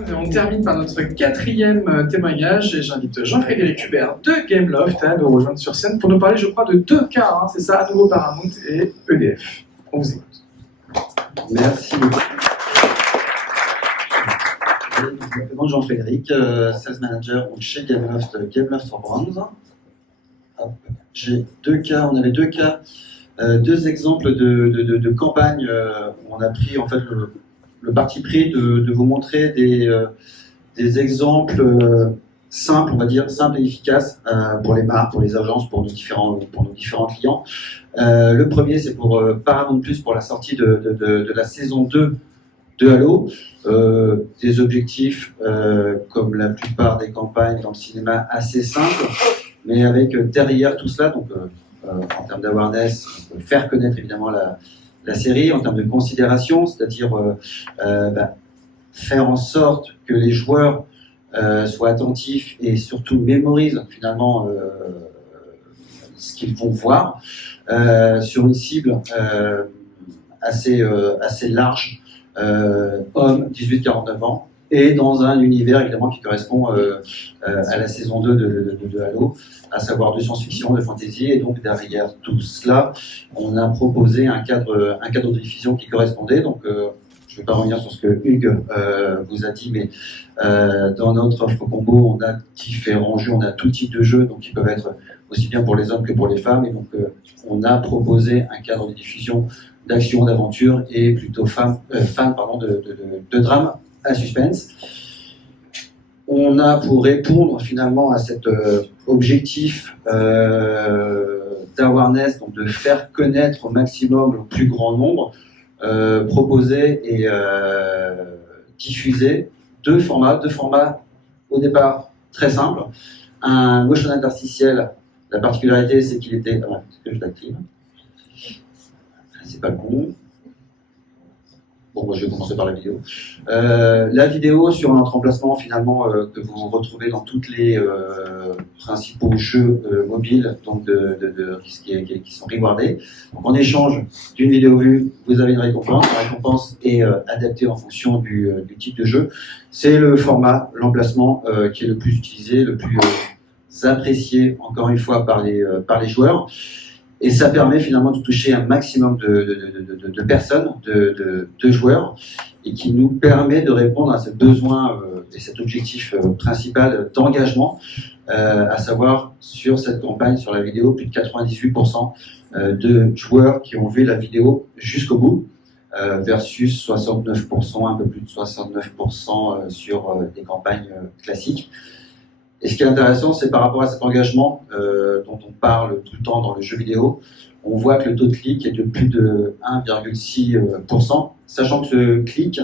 Et on termine par notre quatrième témoignage et j'invite Jean-Frédéric Hubert de Gameloft à nous rejoindre sur scène pour nous parler, je crois, de deux cas, hein, c'est ça, à nouveau Paramount et EDF. On vous écoute. Merci. Je me présente Jean-Frédéric, Sales Manager chez Gameloft for Brands. J'ai deux cas, on avait deux cas, deux exemples de campagnes où on a pris en fait le parti pris de vous montrer des exemples simples, on va dire, simples et efficaces pour les marques, pour les agences, pour nos différents clients. Le premier, c'est pour Paramount Plus pour la sortie de la saison 2 de Halo. Des objectifs, comme la plupart des campagnes dans le cinéma, assez simples, mais avec derrière tout cela, donc en termes d'awareness, faire connaître évidemment la série, en termes de considération, c'est-à-dire faire en sorte que les joueurs soient attentifs et surtout mémorisent finalement ce qu'ils vont voir sur une cible assez large, hommes 18-49 ans, et dans un univers évidemment qui correspond à la saison 2 de Halo, à savoir de science-fiction, de fantasy, et donc derrière tout cela, on a proposé un cadre de diffusion qui correspondait. Donc je ne vais pas revenir sur ce que Hugues vous a dit, mais dans notre offre combo, on a différents jeux, on a tout type de jeux, donc qui peuvent être aussi bien pour les hommes que pour les femmes, et donc on a proposé un cadre de diffusion d'action, d'aventure et plutôt fan de drame à suspense. On a pour répondre finalement à cet objectif d'awareness, donc de faire connaître au maximum le plus grand nombre, proposer et diffuser deux formats au départ très simples. Un motion interstitiel, la particularité c'est qu'il était... est-ce que je l'active ? C'est pas le bon. Bon, moi je vais commencer par la vidéo. La vidéo sur notre emplacement finalement que vous retrouvez dans tous les principaux jeux mobiles, donc qui sont rewardés. Donc en échange d'une vidéo vue, vous avez une récompense. La récompense est adaptée en fonction du type de jeu. C'est le format, l'emplacement qui est le plus utilisé, le plus apprécié encore une fois par les joueurs. Et ça permet finalement de toucher un maximum de personnes, de joueurs, et qui nous permet de répondre à ce besoin et cet objectif principal d'engagement, à savoir sur cette campagne, sur la vidéo, plus de 98% de joueurs qui ont vu la vidéo jusqu'au bout, versus 69%, un peu plus de 69% sur des campagnes classiques. Et ce qui est intéressant, c'est par rapport à cet engagement dont on parle tout le temps dans le jeu vidéo, on voit que le taux de clic est de plus de 1,6%, sachant que ce clic,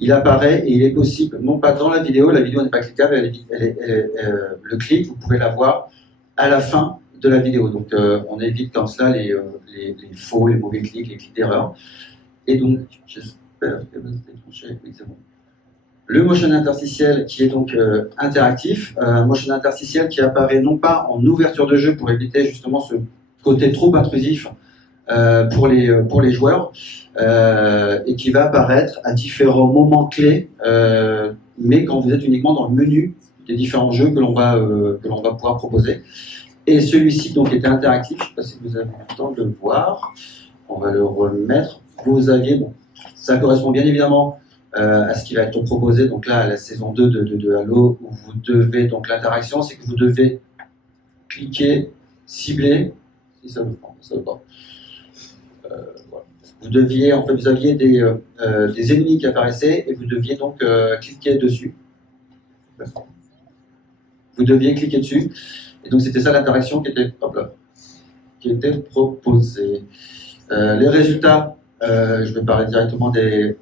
il apparaît et il est possible, non pas dans la vidéo n'est pas cliquable, le clic, vous pouvez l'avoir à la fin de la vidéo. Donc on évite comme cela les faux, les mauvais clics, les clics d'erreur. Et donc, j'espère que vous êtes tranché, oui, c'est bon. Le motion interstitiel qui est donc interactif, un motion interstitiel qui apparaît non pas en ouverture de jeu pour éviter justement ce côté trop intrusif pour les joueurs, et qui va apparaître à différents moments clés, mais quand vous êtes uniquement dans le menu des différents jeux que l'on va pouvoir proposer. Et celui-ci donc était interactif, je ne sais pas si vous avez eu le temps de le voir, on va le remettre. Vous aviez, bon, ça correspond bien évidemment à ce qui va être proposé, donc là, à la saison 2 de Halo, où vous devez, donc l'interaction, c'est que vous devez cliquer, cibler, si ça vous prend, ça veut pas. Voilà. Vous aviez des ennemis qui apparaissaient, et vous deviez donc cliquer dessus. Vous deviez cliquer dessus, et donc c'était ça l'interaction qui était proposée. Les résultats, je vais parler directement des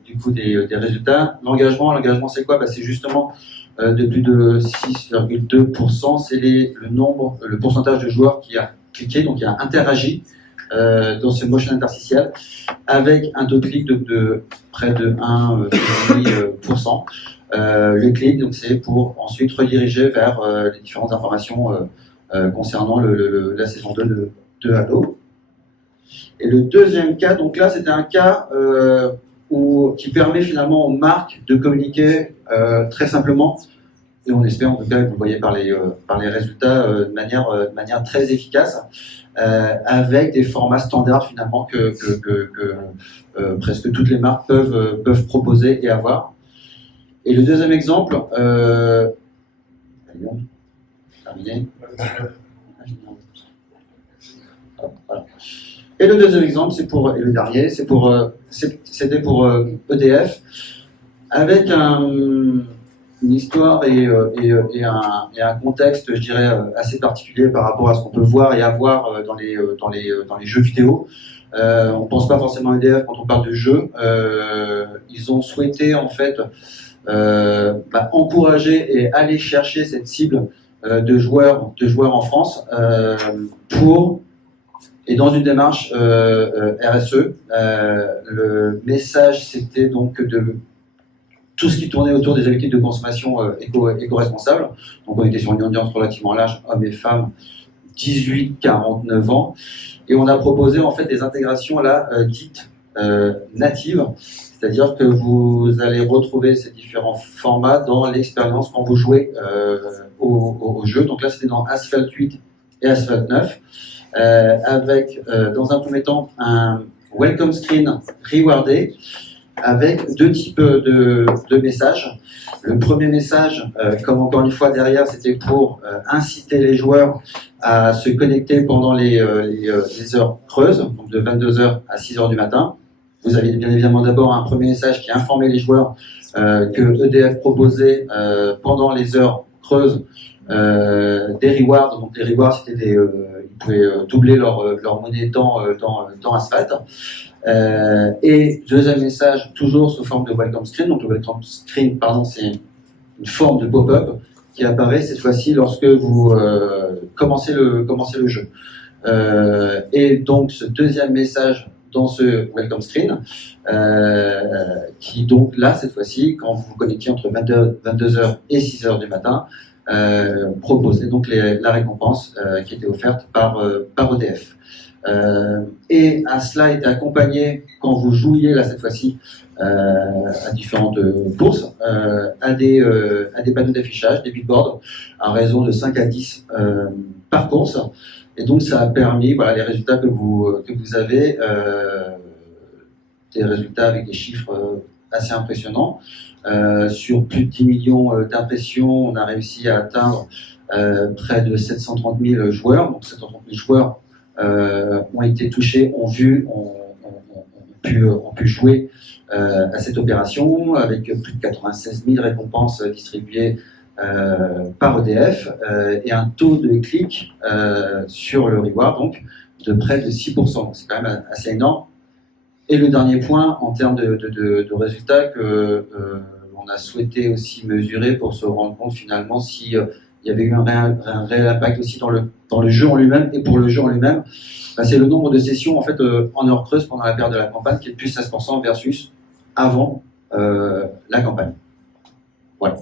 résultats. L'engagement c'est quoi ? C'est justement de plus de 6,2%, c'est le pourcentage de joueurs qui a cliqué, donc qui a interagi dans ce motion interstitiel, avec un taux de clic de près de 1,5%. Le clic, donc c'est pour ensuite rediriger vers les différentes informations concernant la saison 2 de Halo. Et le deuxième cas, donc là c'était un cas qui permet finalement aux marques de communiquer très simplement, et on espère en tout cas que vous le voyez par les résultats de manière très efficace, avec des formats standards finalement que presque toutes les marques peuvent proposer et avoir. Et le deuxième exemple, terminé. Voilà. Et le deuxième exemple, et le dernier, c'était pour EDF, avec une histoire et un contexte, je dirais, assez particulier par rapport à ce qu'on peut voir et avoir dans les jeux vidéo. On ne pense pas forcément à EDF quand on parle de jeux. Ils ont souhaité en fait encourager et aller chercher cette cible de joueurs en France et dans une démarche RSE. Le message, c'était donc de tout ce qui tournait autour des habitudes de consommation éco-responsables. Donc on était sur une audience relativement large, hommes et femmes, 18-49 ans, et on a proposé en fait des intégrations là dites natives, c'est-à-dire que vous allez retrouver ces différents formats dans l'expérience quand vous jouez au jeu. Donc là, c'était dans Asphalt 8 et Asphalt 9, avec dans un premier temps un welcome screen rewardé avec deux types de messages. Le premier message, comme encore une fois derrière, c'était pour inciter les joueurs à se connecter pendant les heures creuses, donc de 22h à 6h du matin. Vous avez bien évidemment d'abord un premier message qui informait les joueurs que EDF proposait pendant les heures creuses des rewards. Donc les rewards, c'était ils pouvaient doubler leur monnaie dans Asphalt. Et deuxième message, toujours sous forme de welcome screen. Donc le welcome screen, c'est une forme de pop-up qui apparaît cette fois-ci lorsque vous commencez le jeu. Et donc ce deuxième message dans ce welcome screen, qui donc là, cette fois-ci, quand vous vous connectez entre 22h et 6h du matin, proposait donc la récompense qui était offerte par EDF. Et à cela était accompagné, quand vous jouiez là cette fois-ci à différentes courses, à des panneaux d'affichage, des billboards, un réseau de 5 à 10 par course. Et donc ça a permis, voilà, les résultats que vous avez, des résultats avec des chiffres assez impressionnants. Sur plus de 10 millions d'impressions, on a réussi à atteindre près de 730 000 joueurs. Donc 730 000 joueurs ont été touchés, ont pu jouer à cette opération, avec plus de 96 000 récompenses distribuées par EDF et un taux de clic sur le reward donc de près de 6%. Donc c'est quand même assez énorme. Et le dernier point en termes de résultats que on a souhaité aussi mesurer pour se rendre compte finalement si il y avait eu un réel impact aussi dans le jeu en lui-même et pour le jeu en lui-même, c'est le nombre de sessions en fait en heure creuse pendant la période de la campagne qui est de plus 16% versus avant la campagne. Voilà.